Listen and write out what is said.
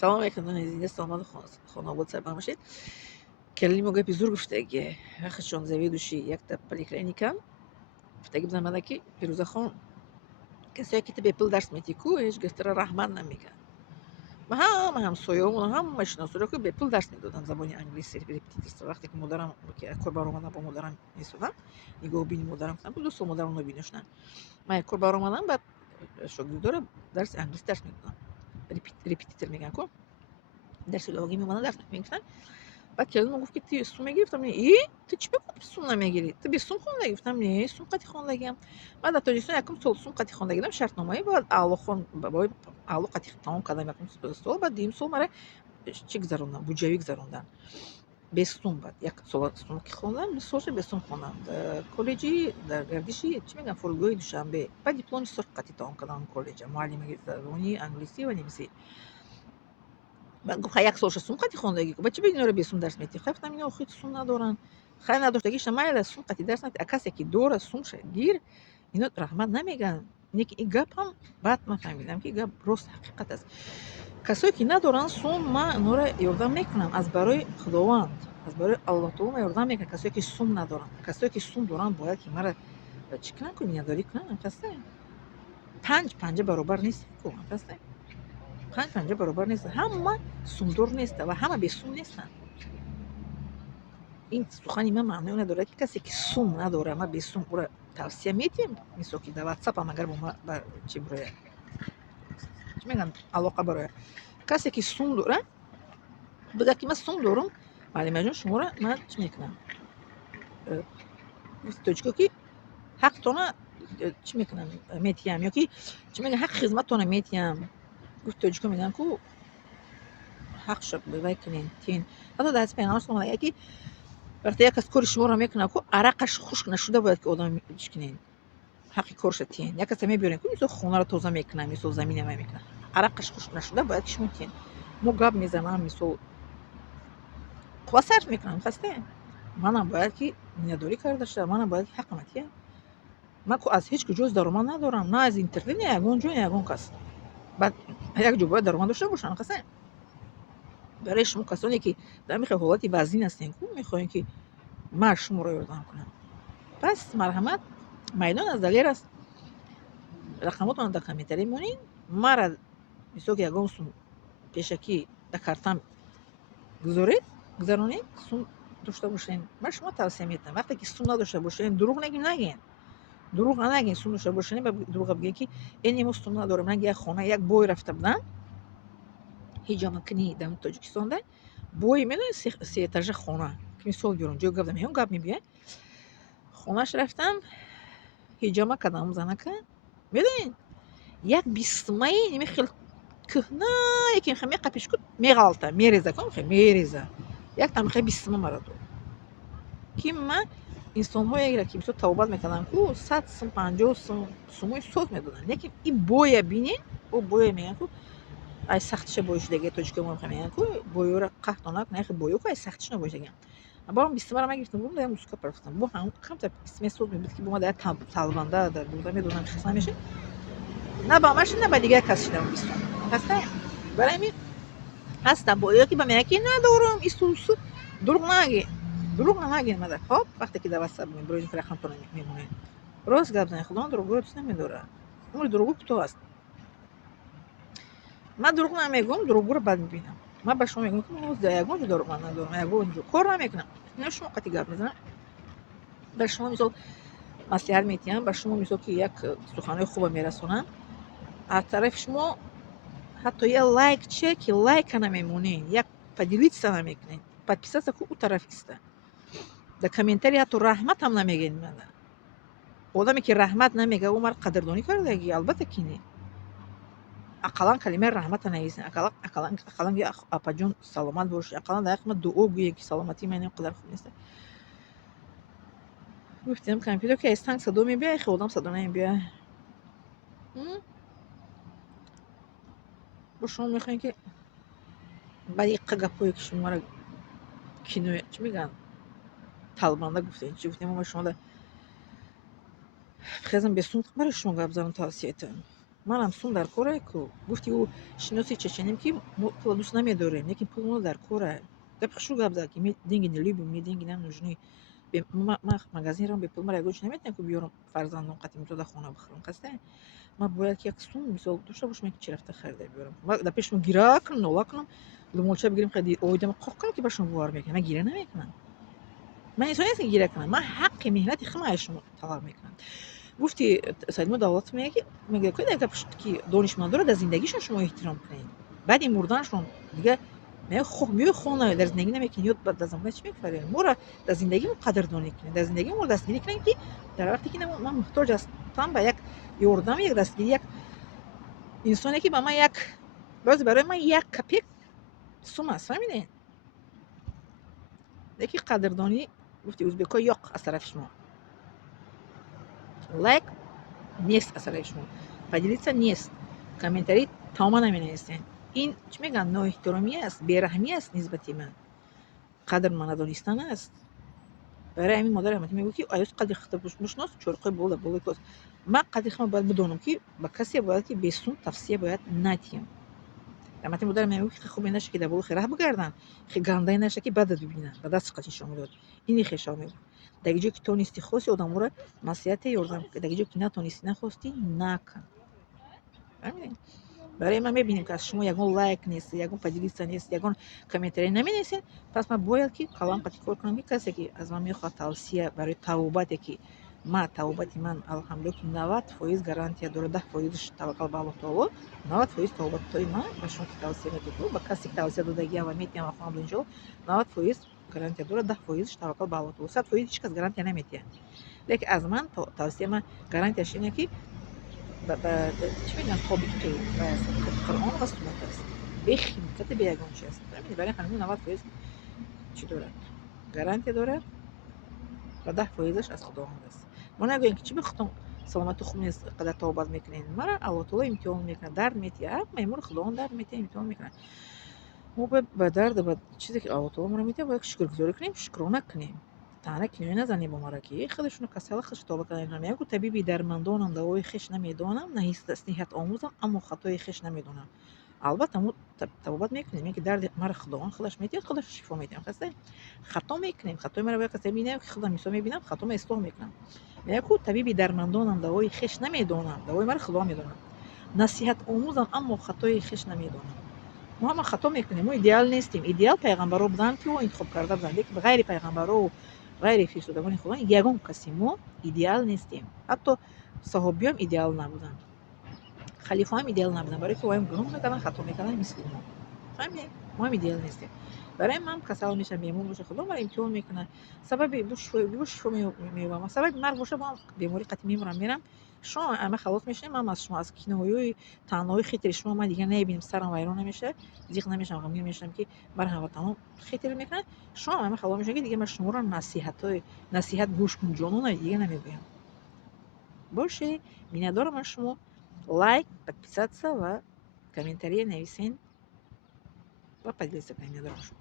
سلام علیکم عزیزان، سلامت خانواده سر باشید. کلی موقع پیزور گفتگی خشون زوی دوشی یک تا پلیکلینیکا گفتگی بزن مالا کی پیروزه خان کسی که تبی پل درس میتی کو هیچ گستر رحمان نمیگه ما هم سویومون هم مشناسوره که به پل درس میدادن زبانی انگلیسی ریپتیتیست وقتی که مدرم که کوربارومانا با مدرم میسودم نگاه بینی مدرم گفتم دو سو مدرم نبینشن من کوربارومانا بعد شغلی داره درس انگلیسی درس میدادم ریپتیتر میگن کو درس لغوی میمونه درس میگفتن بعد کلمه گفت که تی سوم گرفتم ای تو چی بگو سوم نمیگیری تو به سوم خون گرفتم نه سوم قطعی خون لگم بعد تا جیسون یکم سال سوم قطعی خون لگیدم شرطنامه بعد اعلی خون باید اعلی قطعی تمام کردم یکم سال بعد دیم سال مرا چی گذروندن بودجه گذروندن به سوم بعد یک سال سوم که خوندم به سالش به سوم خوندم کالجی در گردشی چی میگن فرودگاه دوشنبه بعد دیپلم سر قطعی تمام کردم کالج معلمی زبانی انگلیسی و نمیسی گفت یک سالش سوم قطعی خوندگی گفت چه بگین رو به سوم درس میتی گفتم اینا خیلی سوم ندارن خیلی نداشتگیش مایل سوم قطعی درس نمیتی کسی که دور سومش گیر اینا رحمت نمیگن این گپ هم بعد من فهمیدم که گپ راست حقیقت است کسایی که ندارن سوم ما اونا رو یاردم میکنم از برای خداوند از برای الله تعالی یاردم میکنم کسایی که سوم ندارن کسایی که سوم دارن باید که مرا چی کنن که نیاداری کنن خسته پنج برابر نیست کو خسته پنج برابر نیست همه سومدار نیست و همه به سوم نیستن این سخنی من معنی نداره که کسی که سوم نداره ما به سوم او را توصیه میتیم مثل که در واتساپ هم اگر با ما چی برای چی میگن علاقه برای کسی که سوم داره بگه که من سوم دارم معلم جان شما را من چی میکنم توچکو که حق تونه چی میکنم میتیم یا که چی میگن حق خدمت تونه میتیم گفت توچکو میگن که حق شد بگه کنین تین حتی در پیغمبر صلی الله علیه و آله وقتی یک از کار شما را میکنه که عرقش خشک نشده باید که آدم بشکنین حقی کارش تین یک کسی میبرین که میسو خونه را تازه میکنه میسو زمین ما میکنه عرقش خشک نشده باید که شما تین مو گاب میزنم میسو قوا صرف میکنم خسته منم باید که نداری کرده شده منم باید که حقم تین من که از هیچ جز درآمد ندارم نه از اینترنت نه یگون جو یگون کس بعد یک جو باید درآمد داشته باشن خسته برای شما کسانی که در میخوای حالت وزین هستین که میخواین که من شما رو یاردم کنم پس مرحمت میدان از دلیر است رقماتون در کامنتری مونین مرا میسو که یگان سوم پیشکی در کارتم گذارونید سوم داشته باشین من شما توصیه میتونم وقتی که سوم نداشته باشین دروغ نگین دروغ نگین سوم داشته باشین دروغ بگین که این سوم ندارم من یک خانه یک بوی رفته بودم هیجام کنی در تاجیکستان ده بوی میدونی سی اتاژ خانه که میسال گرون جو گفتم میون گپ میبیه خونهش رفتم هیجام کدام زنه که میدونین یک بیستمه نمی خیلی کهنه یکی میخوام قپیش کن میغالطه میریزه کن خیلی میریزه یک تا میخوام بیستمه مرا دو که من انسان های که میتونه توبت میکنن که 100 سوم 50 سوم سومای سوز میدادن یکی این بوی بینین او بوی میگن که ای سختش بویش دیگه تو چیکار میخوام میگن که بوی رو قحط نکنه خیلی بوی که ای سختش نبویش دیگه با بیستمه رو گرفتم بودم در موسیقی پرفتم با هم کم تا بیستمه سوز میبود که با ما در طالبانده در بودم میدونم خسته میشه نه با ماش نه با دیگه کسی شدم بیستم خسته برای می هستم با یکی با میگه ندارم این سوسو دروغ نگین مدر خب وقتی که در واسه بروز که رقم تو نمیمونه راست گپ زنی خدا دروغ رو دوست نمیداره اون دروغ تو هست من دروغ نمیگم دروغ رو بد میبینم من به شما میگم که من دیگه دروغ ندارم یگو اینجا کار نمیکنم نه شما قطعی گپ میزنم به شما مثال مصلحت میتیم به شما مثال که یک سخنای خوب میرسونم از طرف شما حتی یه لایک چک لایک نمیمونین یک پدیلیت نمیکنین подписаться که او طرف است در کامنتری حتی رحمت هم نمیگین من آدمی که رحمت نمیگه او مرا قدردانی کردگی البته که نه اقلا کلمه رحمت نویسین اقلا یا اپا جون سلامت باش اقلا در حق دعا گویین که سلامتی من اینقدر خوب نیست گفتم کامپیوتر که استنگ صدا میبیه خودم صدا نمیبیه با شما میخواین که بعد یک گپایی که شما را کینو چی میگن طالبانده گفتین چی گفتیم ما شما خزم به سوم برای شما گپ زدم توصیه‌تون манам сум дар коре ку гуфти ӯ шиноси чеченем ки мо пула дӯст намедорем, лекин пул мо дар коре. Гапи хушук гап зад ки ми деньги не любим, ми деньги нам нужны. Ма магазинрам бе пул мара ягон чи наметавонам ки биёрам фарзандон қати митода хона бихӯрам қасден. Ма бояд ки як сум мисол дошта бошам ки чӣ рафта харида биёрам. Ма дар пеши шумо гира кунам, нола кунам, лумолча бигирем қади оидама қоқ кунам ки ба шумо бовар мекунам. Ман гира намекунам. Ман инсон нестам ки гира кунам. Ман ҳаққи меҳнати худам аз шумо талаб мекунам. гуфти Саидмо Давлатов мегӯяд ки мега кӯ гап ки донишмандонро дар зиндагишон шумо эҳтиром кунед. Баъди мурданашон дига биёй хона дар зиндагӣ намекунед, ё дар замонаи чӣ мефармед? Моро дар зиндагимо қадрдонӣ кунед, дар зиндагимо дастгирӣ кунед ки дар вақте ки ман муҳтоҷ ҳастам ба як ёрдам, як дастгирӣ, як инсоне ки ба ман як баъзе барои ман як копек сум аст, фаҳмидед? Лекин қадрдонӣ гуфти ӯзбекҳо ёқ аз тарафи шумо. Лайк нест аз тарафи шумо. Поделиться нест. Комментарий тамома наменависен. Ин чӣ мегӯянд, ноэҳтиромӣ аст, бераҳмӣ аст нисбати ман. Қадрман надонистан аст. Барои ҳамин модари ҳаматӣ мегӯяд ки аёс қадри худро мешинос, чорақои боло болои класс. Ман қадри худро бояд бидонам ки ба касе бояд ки бе сум тавсия бояд надиҳам. ҳаматӣ модарам мегӯяд ки хубе наша ки дар боло раҳ бигарданд, гандае наша ки бада бибинанд, ба даст қачи нишон медод. Ини хешам мегӯяд. Дар ҷое ки тонисти хоси одаморо насиҳате ёрдам, дар ҷое ки натонистӣ нахости накун. Фаҳмидед? Барои ман мебинем ки аз шумо ягон лайк нест, ягон поделиться нест, ягон комментарий наменависед. Пас ман бояд ки калом қатъи кор кунам ки касе ки аз ман мехоҳад тавсия барои тавобате ки тавобати ман алҳамдулилла ки 90% гарантия дорад, 10%ш таваккал ба Аллоҳ таоло, 90% тавобатҳои ман ба шумо ки тавсия медодам, ба касе ки тавсия додагиам ва метиҳам ва хоҳам дод иншоаллоҳ 90% гарантия дорад, 10%ш таваккал ба Аллоҳ таоло, 100% ҳеҷ кас гарантия наметиҳад. Лекин аз ман тавсия ман гарантияш ине ки чӣ мегӯянд, тобиқӣ Қуръон ва суннат аст. Бехимкати бе ягон чиз аст. Фаҳмидед? Барои ҳамин 90% чӣ дорад? Гарантия дорад ва 10%аш аз Худованд аст. Мо нагӯем ки чӣ бихӯдам саломати хуб нест, қадар тавобат мекунед. Мара Аллоҳ таоло имтиҳон мекунад, дард метиҳад. Маймури Худованд дард метиҳад, имтиҳон мекунад. Мо бояд ба дарду ба чизе ки Аллоҳ таоло моро метиҳад, бояд шукргузорӣ кунем, шукрона кунем. Таъна киноя назанем бо мара ки худашоно касала худаш тобат карданд. Мегӯ табиби дармандонам, давои хеш намедонам, насиҳатомӯзам, аммо хатои хеш намедонам. Албатта мо табобат мекунем, ин ки дарди мара Худованд худаш метиҳад, худаш шифо метиҳад. Хастед? Хато мекунем, хатои мара бояд касе бинад ки худам мисол мебинам, хатоам ислоҳ мекунам. Мегӯ табиби дармандонам, давои хеш намедонам, давои мара Худованд медонад. Насиҳатомӯзам, аммо хатои хеш намедонам. мо ҳама хато мекунем, мо идеал нестем. Идеал пайғамбаро буданд ки ӯ интихоб карда буданд, лекин ғайри пайғамбаро ғайри фирстодагони Худо ягон каси мо идеал нестем. Ҳатто саҳобиён идеал набуданд, халифаҳоям идеал набуданд, барои ки оҳам гуноҳ мекарданд, хато мекарданд мисли мо. Фаҳмидед? Мо ҳам идеал нестем. Барои ман касал мешавам, бемор боша, Худо маро имтиҳон мекунад. Сабаби бо шифо меёбам. Сабаби марг боша, бо беморӣ қатъи мемурам, мерам. Шумо ама халос мешавед, ман аз шумо аз кинояҳои таъноҳои хитри шумо ман дигар намебинам, сарам вайрон намешавад, зиқ намешавам, ғамгин мешавам ки мара ҳамватанон хитр мекунанд. Шумо ама халос мешавед ки дигар ман шуморо насиҳат гӯш кун ҷонона дигар намегӯям. Боше, миннатдорам аз шумо. Лайк, подписаться ва комментарий нависен ва поделиться кунед. Миннатдорам аз шумо.